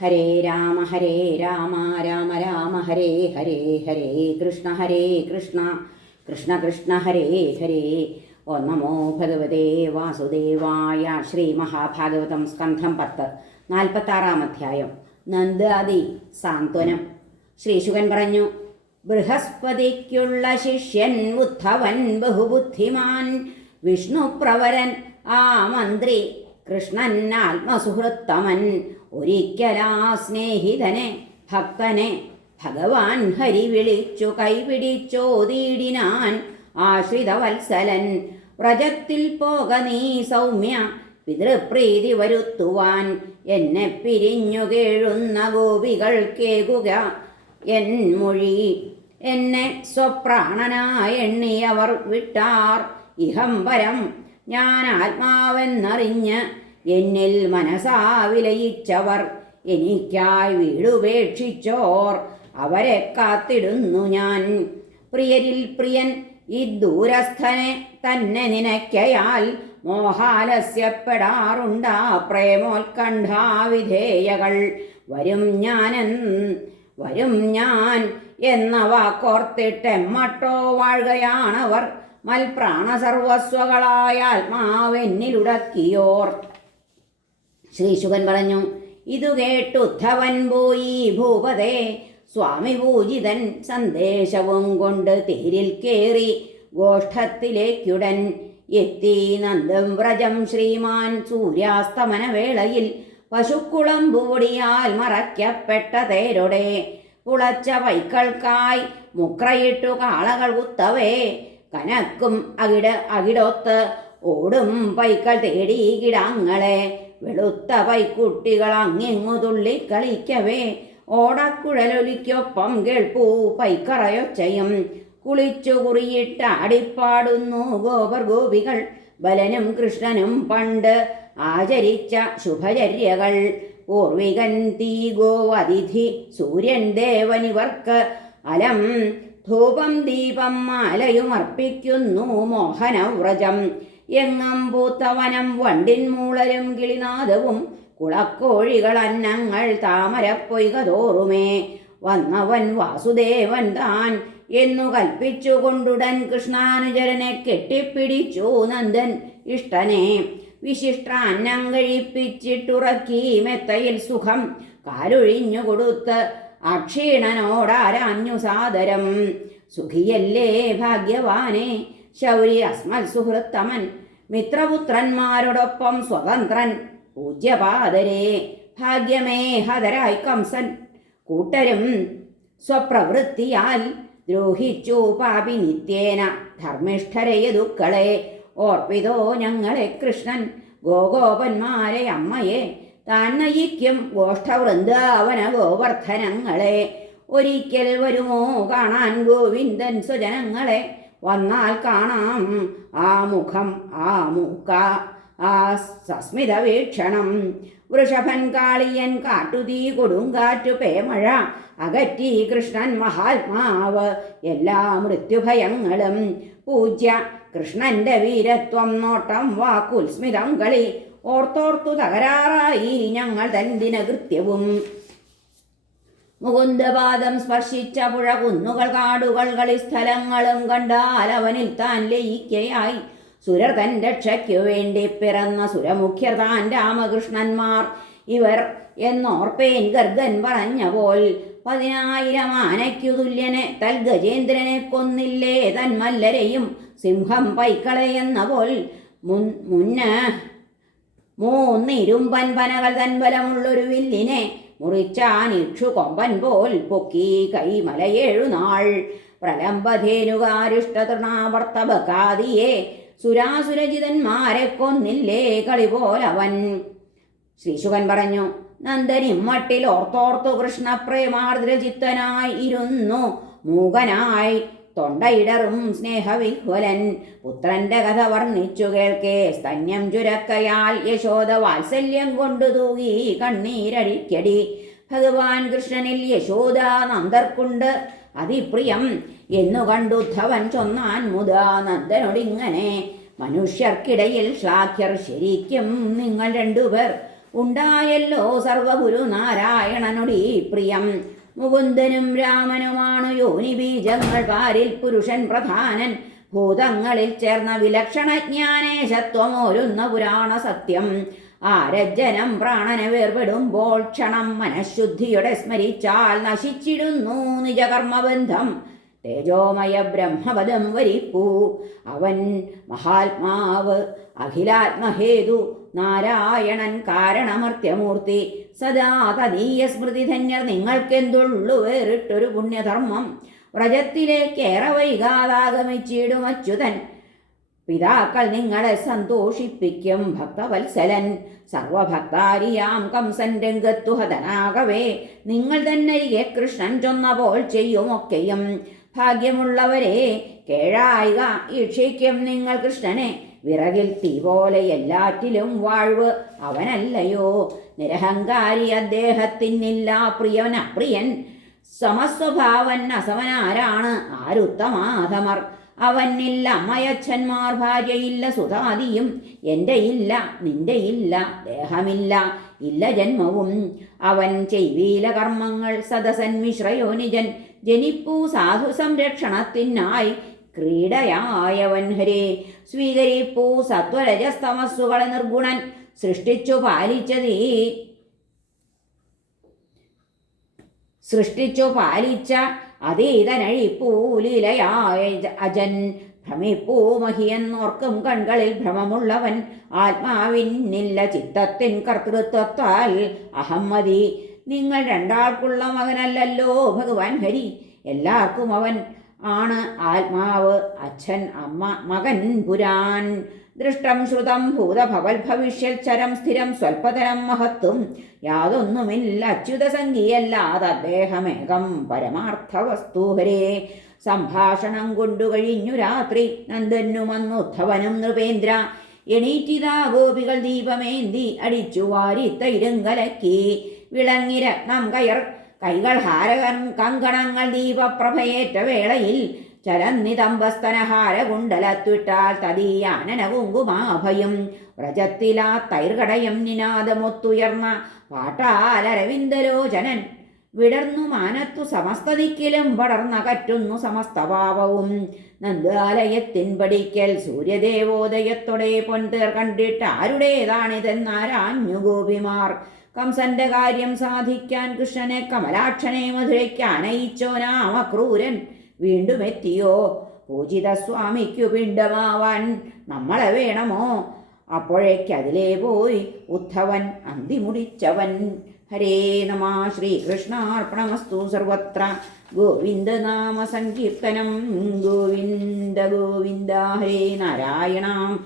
ഹരേ രാമ ഹരേ രാമ രാമ രാമ ഹരേ ഹരേ ഹരേ കൃഷ്ണ ഹരേ കൃഷ്ണ. കൃഷ്ണ കൃഷ്ണ ഹരേ ഹരേ. ഓ നമോ ഭഗവതേ വാസുദേവായ ശ്രീ മഹാഭാഗവതം സ്കന്ധം പത്ത് നാൽപ്പത്താറാം അധ്യായം. നന്ദാദി സാന്ത്വനം. ശ്രീശുകൻ പറഞ്ഞു ബൃഹസ്പതിക്കുള്ള ശിഷ്യൻ ഉദ്ധവൻ ബഹുബുദ്ധിമാൻ വിഷ്ണുപ്രവരൻ ആ മന്ത്രി കൃഷ്ണൻ ആത്മസുഹൃത്തമൻ ഒരിക്കലാ സ്നേഹിതനെ ഭക്തനെ ഭഗവാൻ ഹരി വിളിച്ചു കൈപിടിച്ചോതിയിടിനാൻ ആശ്രിതവത്സലൻ. വ്രജത്തിൽ പോക നീ സൗമ്യ പിതൃപ്രീതി വരുത്തുവാൻ എന്നെ പിരിഞ്ഞു കേഴുന്ന ഗോപികൾ കേകുക എൻ മൊഴി എന്നെ സ്വപ്രാണനായ എണ്ണിയവർ വിട്ടാർ. ഇഹം പരം ഞാൻ ആത്മാവെന്നറിഞ്ഞ് എന്നിൽ മനസാ വിലയിച്ചവർ എനിക്കായി വീടുപേക്ഷിച്ചോർ അവരെ കാത്തിടുന്നു ഞാൻ. പ്രിയരിൽ പ്രിയൻ ഈ ദൂരസ്ഥനെ തന്നെ നിനയ്ക്കയാൽ മോഹാലസ്യപ്പെടാറുണ്ടാ. പ്രേമോത്കണ്ഠാവിധേയകൾ വരും ഞാനൻ വരും ഞാൻ എന്ന വാക്കോർത്തിട്ടെമ്മട്ടോ വാഴുകയാണവർ. മൽപ്രാണ സർവസ്വകളായ ആത്മാവെന്നിലുടക്കിയോർ. ശ്രീശുകൻ പറഞ്ഞു ഇതു കേട്ടുദ്ധവൻ പോയി ഭൂപതേ സ്വാമി പൂജിതൻ സന്ദേശവും കൊണ്ട് തേരിൽ കയറി ഗോഷ്ഠത്തിലേക്കുടൻ എത്തി നന്ദം വ്രജം ശ്രീമാൻ സൂര്യാസ്തമന വേളയിൽ പശുക്കുളം പൂടിയാൽ മറയ്ക്കപ്പെട്ട തേരുടെ കുളച്ച വൈക്കൾക്കായി മുക്രയിട്ടു കാളകൾ കുത്തവേ കനക്കും അകിട അകിടൊത്ത് ഓടും പൈക്കൾ തേടി കിടാങ്ങളെ വെളുത്ത പൈക്കുട്ടികൾ അങ്ങിങ്ങു തുള്ളി കളിക്കവേ. ഓടക്കുഴലൊലിക്കൊപ്പം കേൾപ്പൂ പൈക്കറയൊച്ചയും. കുളിച്ചു കുറിയിട്ട് അടിപ്പാടുന്നു ഗോപർ ഗോപികൾ ബലനും കൃഷ്ണനും പണ്ട് ആചരിച്ച ശുഭചര്യകൾ. പൂർവികൻ തീ ഗോ അതിഥി സൂര്യൻ ദേവനിവർക്ക് അലം. ധൂപം ദീപം മാലയും അർപ്പിക്കുന്നു മോഹനവ്രജം. എങ്ങം പൂത്തവനം വണ്ടിൻ മൂളരും കിളിനാദവും കുളക്കോഴികൾ അന്നങ്ങൾ താമരപ്പൊയ്ക തോറുമേ വന്നവൻ വാസുദേവൻ താൻ എന്നു കൽപ്പിച്ചുകൊണ്ടുടൻ കൃഷ്ണാനുചരനെ കെട്ടിപ്പിടിച്ചു നന്ദൻ ഇഷ്ടനെ. വിശിഷ്ട അന്നം കഴിപ്പിച്ചിട്ടുറക്കി മെത്തയിൽ സുഖം കാലൊഴിഞ്ഞു കൊടുത്ത് അക്ഷീണനോടാരാഞ്ഞു സാദരം. സുഖിയല്ലേ ഭാഗ്യവാനെ ശൗരി അസ്മൽ സുഹൃത്തമൻ മിത്രപുത്രന്മാരോടൊപ്പം സ്വതന്ത്രൻ പൂജ്യപാദരേ ഭാഗ്യമേ ഹതരായി കംസൻ. കൂട്ടരും സ്വപ്രവൃത്തിയാൽ ദ്രോഹിച്ചു പാപി നിത്യേന ധർമ്മിഷ്ഠരെ ദുക്കളെ ഓർപ്പിതോ ഞങ്ങളെ കൃഷ്ണൻ. ഗോഗോപന്മാരെ അമ്മയെ താൻ നയിക്കും ഗോഷ്ഠവൃന്ദാവന ഗോവർദ്ധനങ്ങളെ. ഒരിക്കൽ വരുമോ കാണാൻ ഗോവിന്ദൻ സ്വജനങ്ങളെ വന്നാൽ കാണാം. ആ മുഖം ആ മൂക്ക ആ സസ്മിത വീക്ഷണം വൃഷഭൻ കാളിയൻ കാട്ടുതീ കൊടുങ്കാറ്റു പേമഴ അകറ്റി കൃഷ്ണൻ മഹാത്മാവ്. എല്ലാ മൃത്യുഭയങ്ങളും പൂജ്യ കൃഷ്ണന്റെ വീരത്വം നോട്ടം വാക്കുൽസ്മിതം കളി. ഓർത്തോർത്തു തകരാറായി ഞങ്ങൾ തന്തിന ദിനകൃത്യവും മുകുന്ദപാദം സ്പർശിച്ച പുഴ കുന്നുകൾ കാടുകൾ കളിസ്ഥലങ്ങളും കണ്ടാൽ അവനിൽ താൻ ലയിക്കയായി. സുരർ തൻ രക്ഷയ്ക്കു വേണ്ടി പിറന്ന സുരമുഖ്യർ താൻ രാമകൃഷ്ണന്മാർ. ഇവർ എന്നോർപ്പേൻ ഗർഗൻ പറഞ്ഞ പോൽ പതിനായിരം ആനയ്ക്കു തുല്യനെ തൽ ഗജേന്ദ്രനെ കൊന്നില്ലേ തൻ മല്ലരെയും സിംഹം പൈക്കളയെന്ന പോൽ മുൻ മുന്ന മൂന്നിരുമ്പൻ പനകൾ തൻ ബലമുള്ളൊരു വില്ലിനെ മുറിച്ചാൻ ഇക്ഷു കൊമ്പൻ പോൽ പൊക്കി കൈമലയേഴുനാൾ. പ്രലംബധേനുകാരിഷ്ടതൃണാവർത്തബകാദിയെ സുരാസുരജിതന്മാരെ കൊന്നില്ലേ കളി പോലവൻ ശ്രീശുകൻ പറഞ്ഞു നന്ദനും മട്ടിൽ ഓർത്തോർത്തു കൃഷ്ണപ്രേമാർദ്രചിത്തനായി ഇരുന്നു മൂകനായി. തൊണ്ടയിടറും സ്നേഹവിഹ്വലൻ. പുത്രന്റെ കഥ വർണിച്ചു കേൾക്കേ. സ്തന്യം ചുരക്കയാൽ യശോദ വാത്സല്യം കൊണ്ടു തൂകി കണ്ണീരടിക്കടി. ഭഗവാൻ കൃഷ്ണനിൽ യശോദ നന്ദർക്കുണ്ട്. അതിപ്രിയം എന്നു കണ്ടുദ്ധവൻ ചൊന്നാൻ മുതാ നന്ദനൊടിങ്ങനെ. മനുഷ്യർക്കിടയിൽ ശ്ലാഘ്യർ ശരിക്കും നിങ്ങൾ രണ്ടുപേർ. ഉണ്ടായല്ലോ സർവഗുരു നാരായണനൊടി പ്രിയം. മുകുന്ദനും രാമനുമാണു യോനി ബീജങ്ങൾ പാരിൽ പുരുഷൻ പ്രധാനൻ. ഭൂതങ്ങളിൽ ചേർന്ന വിലക്ഷണ ജ്ഞാനേശത്വമോരുന്ന പുരാണ സത്യം. ആരജ്ജനം പ്രാണനെ വേർപെടുമ്പോൾ ക്ഷണം മനഃശുദ്ധിയുടെ സ്മരിച്ചാൽ നശിച്ചിടുന്നു നിജകർമ്മബന്ധം. തേജോമയ ബ്രഹ്മപദം വരിപ്പൂ. അവൻ മഹാത്മാവ് അഖിലാത്മഹേതു നാരായണൻ കാരണമർത്യമൂർത്തി. സദാ തദീയ സ്മൃതിധന്യർ നിങ്ങൾക്കെന്തുള്ളു വേറിട്ടൊരു പുണ്യധർമ്മം. വ്രജത്തിലേക്കേറെ വൈകാതാഗമിച്ചിടും അച്യുതൻ. പിതാക്കൾ നിങ്ങളെ സന്തോഷിപ്പിക്കും ഭക്തവത്സലൻ. സർവഭക്താരിയാം കംസൻ രംഗത്തു ഹതനാകവേ. നിങ്ങൾ തന്നെ കൃഷ്ണൻ ചൊന്നപോൾ ചെയ്യുമൊക്കെയും. ഭാഗ്യമുള്ളവരെ കേഴായിക ഈക്ഷിക്കും നിങ്ങൾ കൃഷ്ണനെ. വിറകിൽ തീ പോലെ എല്ലാറ്റിലും വാഴ്വ്. അവനല്ലയോ? നിരഹങ്കാരി അദ്ദേഹത്തിനില്ല. പ്രിയൻ അപ്രിയൻ. സമസ്വഭാവൻ അസവനാരാണ്. ആരുത്തമാധമർ. അവനില്ല. അമ്മയച്ഛന്മാർ ഭാര്യയില്ല. സുതാദിയും എന്റെ ഇല്ല നിന്റെ ഇല്ല ദേഹമില്ല. ഇല്ല ജന്മവും. അവൻ ചെയ്വീല കർമ്മങ്ങൾ സദസൻ മിശ്രയോനിജൻ. ജനിപ്പൂ സാധു സംരക്ഷണത്തിനായി ക്രീഡയായവൻ ഹരേ. സ്വീകരിപ്പൂ സത്വരജസ്തമസ്സുകളെ നിർഗുണൻ സൃഷ്ടിച്ചു പാലിച്ചതീ. സൃഷ്ടിച്ചു പാലിച്ച അതീതനഴിപ്പൂലീലയായ അജൻ. ഭ്രമിപ്പൂ മഹിയെന്നോർക്കും കൺകളിൽ ഭ്രമമുള്ളവൻ ആത്മാവിന്നില്ല ചിത്തത്തിൻ കർത്തൃത്വത്താൽ അഹമ്മതി. നിങ്ങൾ രണ്ടാൾക്കുള്ള മകനല്ലല്ലോ ഭഗവാൻ ഹരി. എല്ലാവർക്കും അവൻ ആണ് ആത്മാവ് അച്ഛൻ അമ്മ മകൻ പുരാൻ. ദൃഷ്ടം ശ്രുതം ഭൂതഭവൽ ഭവിഷ്യൽ ചരം സ്ഥിരം സ്വൽപ്പതരം മഹത്വം. യാതൊന്നുമില്ല അച്യുത സംഖ്യയല്ലാതെ അദ്ദേഹമേകം പരമാർത്ഥ വസ്തുഹരേ സംഭാഷണം കൊണ്ടു കഴിഞ്ഞു രാത്രി നന്ദനും വന്നുദ്ധവനും നൃപേന്ദ്ര. എണീറ്റിതാ ഗോപികൾ ദീപമേന്തി അടിച്ചു വാരി തൈരും കലക്കി. വിളങ്ങി രത്നം കയർ കൈകൾ ഹാരകൻ കങ്കണങ്ങൾ ദീപപ്രഭയേറ്റ വേളയിൽ ചലന്നിതമ്പസ്തനഹാരകുണ്ടലത്വിട്ടാൽ തദീയാനന കുങ്കുമാഭയും. വ്രജത്തിലാ തൈർകടയും നിനാദമൊത്തുയർന്ന പാട്ടാലരവിന്ദലോചനൻ. വിടർന്നു മാനത്തു സമസ്ത ദിക്കിലും പടർന്ന കറ്റുന്നു സമസ്തഭാവവും നന്ദാലയത്തിൻ പടിക്കൽ സൂര്യദേവോദയത്തോടെ പൊൻതേർ കണ്ടിട്ട് ആരുടേതാണിതെന്നാരാഞ്ഞു ഗോപിമാർ. കംസന്റെ കാര്യം സാധിക്കാൻ കൃഷ്ണനെ കമലാക്ഷനെ മധുരയ്ക്ക് അനയിച്ചോ നാമ ക്രൂരൻ വീണ്ടും എത്തിയോ? പൂജിത സ്വാമിക്കു പിണ്ടമാവാൻ നമ്മളെ വേണമോ? അപ്പോഴേക്കതിലേ പോയി ഉദ്ധവൻ അന്തിമുടിച്ചവൻ. ഹരേ നമ ശ്രീകൃഷ്ണാർപ്പണമസ്തു സർവത്ര. ഗോവിന്ദനാമ സങ്കീർത്തനം. ഗോവിന്ദ ഗോവിന്ദ. ഹരേ നാരായണ.